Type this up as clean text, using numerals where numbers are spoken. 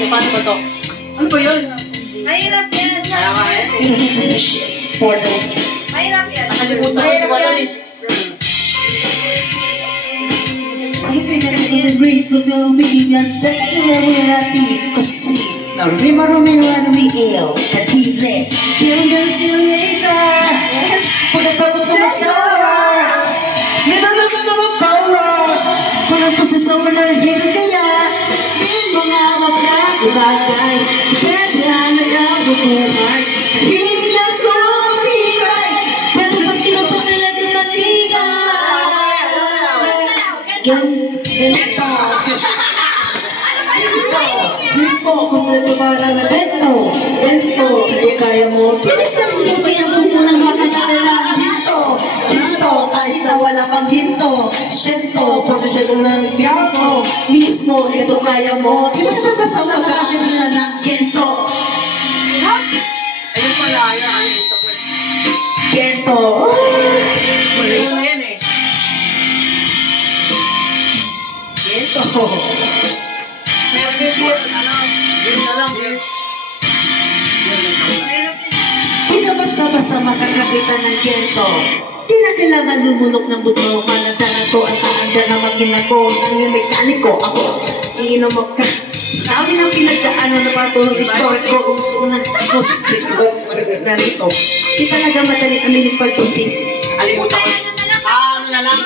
paano ba to? Ano ba yun? Mahirap yan. Kaya nga eh. Mahirap yan. Nakalimutan ko yung wala din. You say that it was a great for the week and technically happy kasi now remember ano may ill katible you're gonna see you later pagkatapos na mag-shower minanagot na mag-power kung nagpasasama na hilo kaya din mga magkakabagay kaya na yung bubuhay hindi na ko matigay pero pag tinapagdalag ng matigay Ganito. Kompleto para na bento. Kaya mo. Pinagkain kaya mo ng makakalalang hinto. Kahit na wala pang hinto. Syento, posisyon ng biyako. Mismo, ito kaya mo. Di ba sa magkakilala ng gento? Ayun pala, ayun. Gento. Masaya na yan eh. Gento. Yun na lang. Di ka basta-basta makakakita ng gento. Di na kailangan lumunok ng buto. Manadanan ko at aanda na maging ako. Nang yung mekaniko ako. Iinom mo ka. Sa dami ng pinagdaanan na patulong historiko. Umusunan ako sa trikot. Narito. Di talaga madali kami ng pagpunting. Alimutan ko. Ano na lang.